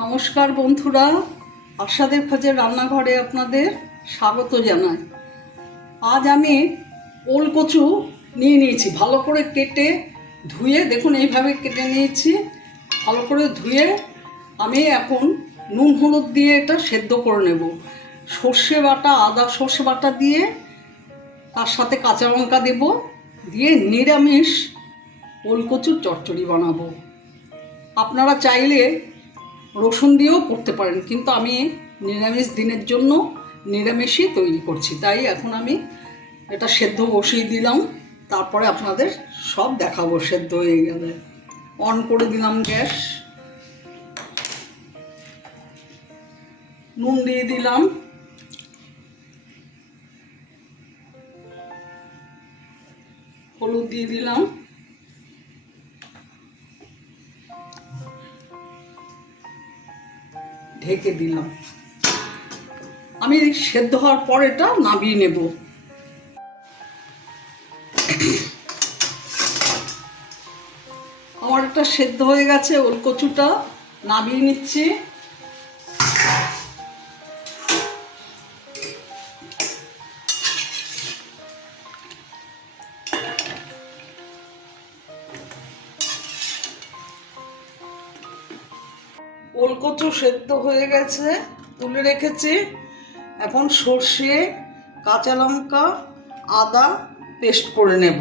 নমস্কার বন্ধুরা, আশাদের খোঁজের রান্নাঘরে আপনাদের স্বাগত জানাই। আজ আমি ওল কচু নিয়ে নিয়েছি, ভালো করে কেটে ধুয়ে, দেখুন এইভাবে কেটে নিয়েছি, ভালো করে ধুয়ে আমি এখন নুন হলুদ দিয়ে এটা সেদ্ধ করে নেব। সর্ষে বাটা, আদা সর্ষে বাটা দিয়ে তার সাথে কাঁচা লঙ্কা দেব, দিয়ে নিরামিষ ওল কচুর চচ্চড়ি বানাবো। আপনারা চাইলে রসুন দিয়েও করতে পারেন, কিন্তু আমি নিরামিষ দিনের জন্য নিরামিষই তৈরি করছি। তাই এখন আমি এটা সেদ্ধ বসিয়ে দিলাম, তারপরে আপনাদের সব দেখাবো, সেদ্ধ হয়ে গেলে। অন করে দিলাম গ্যাস। নুন দিয়ে দিলাম। হলুদ দিয়ে দিলাম। ঢেকে দিলাম। আমি সেদ্ধ হওয়ার পর এটা নামিয়ে নেব। আমার একটা সেদ্ধ হয়ে গেছে ওল কচুটা নামিয়ে নিচ্ছি। ওলকচু সেদ্ধ হয়ে গেছে, তুলে রেখেছি। এখন সর্ষে, কাঁচা লঙ্কা, আদা পেস্ট করে নেব।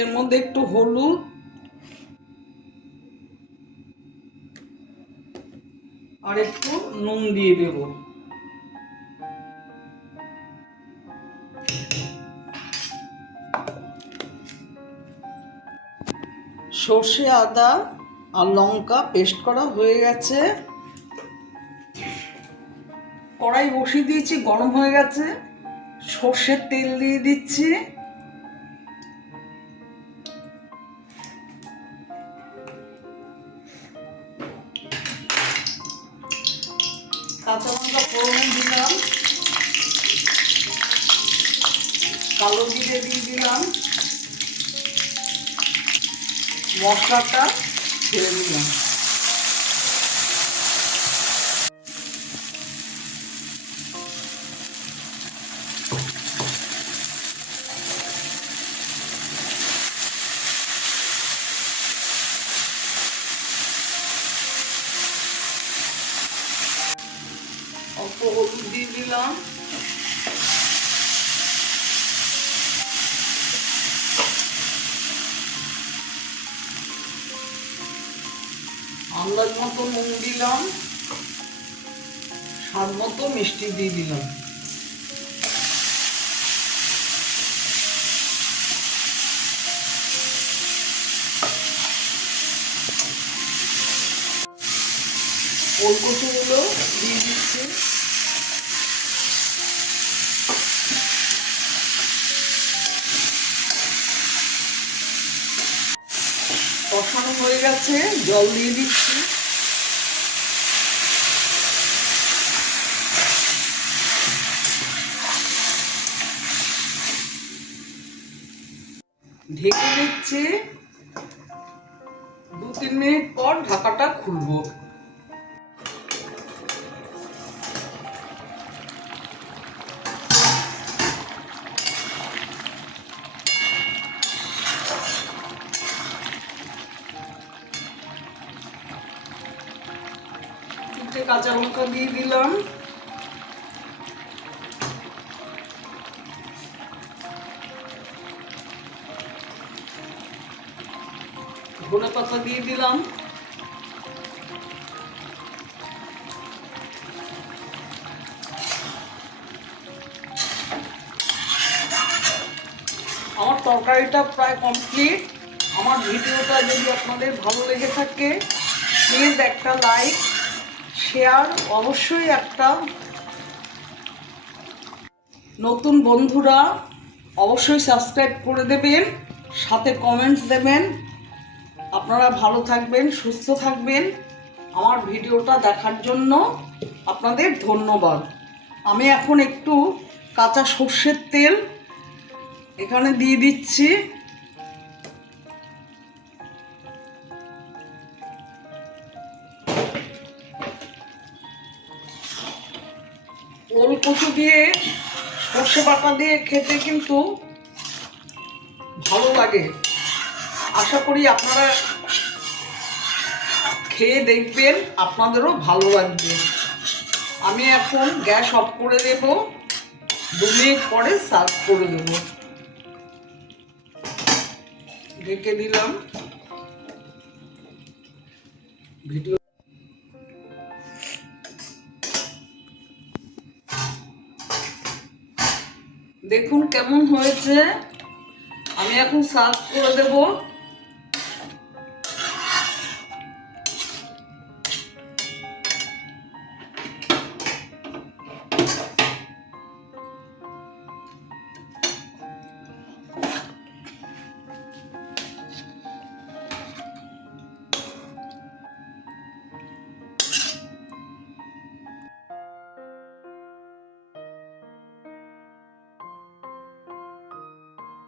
এর মধ্যে একটু হলুদ। আর একটু নুন দিয়ে দেবো। সর্ষে, আদা আর লঙ্কা পেস্ট করা হয়ে গেছে। কড়াই বসিয়ে দিয়েছি, গরম হয়ে গেছে। সর্ষের তেল দিয়ে দিচ্ছি। কাঁচা লঙ্কা ফোড়ন দিলাম। কালো জিরে দিয়ে দিলাম। মশলাটা ছেড়ে দিলাম। অল্প হলুদ দিয়ে দিলাম। আন্দাজ মতো নুন দিলাম স্বাদ মতো মিষ্টি দিয়ে দিলাম। ওলকচুগুলো দিয়ে দিচ্ছি। কষানো হয়ে গেছে জল দিয়ে দিচ্ছি। ঢেকে দিচ্ছে দু তিন মিনিট পর ঢাকাটা খুলবো। তিনটে কাঁচা লঙ্কা দিয়ে দিলাম। ধনে পাতা দিয়ে দিলাম। আমার তরকারিটা প্রায় কমপ্লিট আমার ভিডিওটা যদি আপনাদের ভালো লেগে থাকে প্লিজ একটা লাইক শেয়ার অবশ্যই একটা নতুন বন্ধুরা অবশ্যই সাবস্ক্রাইব করে দেবেন, সাথে কমেন্টস দেবেন। আপনারা ভালো থাকবেন, সুস্থ থাকবেন। আমার ভিডিওটা দেখার জন্য আপনাদের ধন্যবাদ। আমি এখন একটু কাঁচা সর্ষের তেল এখানে দিয়ে দিচ্ছি। ওল কচু দিয়ে সর্ষে বাটা দিয়ে খেতে কিন্তু ভালো লাগে। আশা করি আপনারা খেয়ে দেখবেন, আপনাদেরও ভালো লাগবে। আমি এখন গ্যাস অফ করে দেব, দু মিনিট পরে সার্ভ করে দেব। ঢেকে দিলাম। ভিডিও দেখুন কেমন হয়েছে। আমি এখন সার্ভ করে দেবো।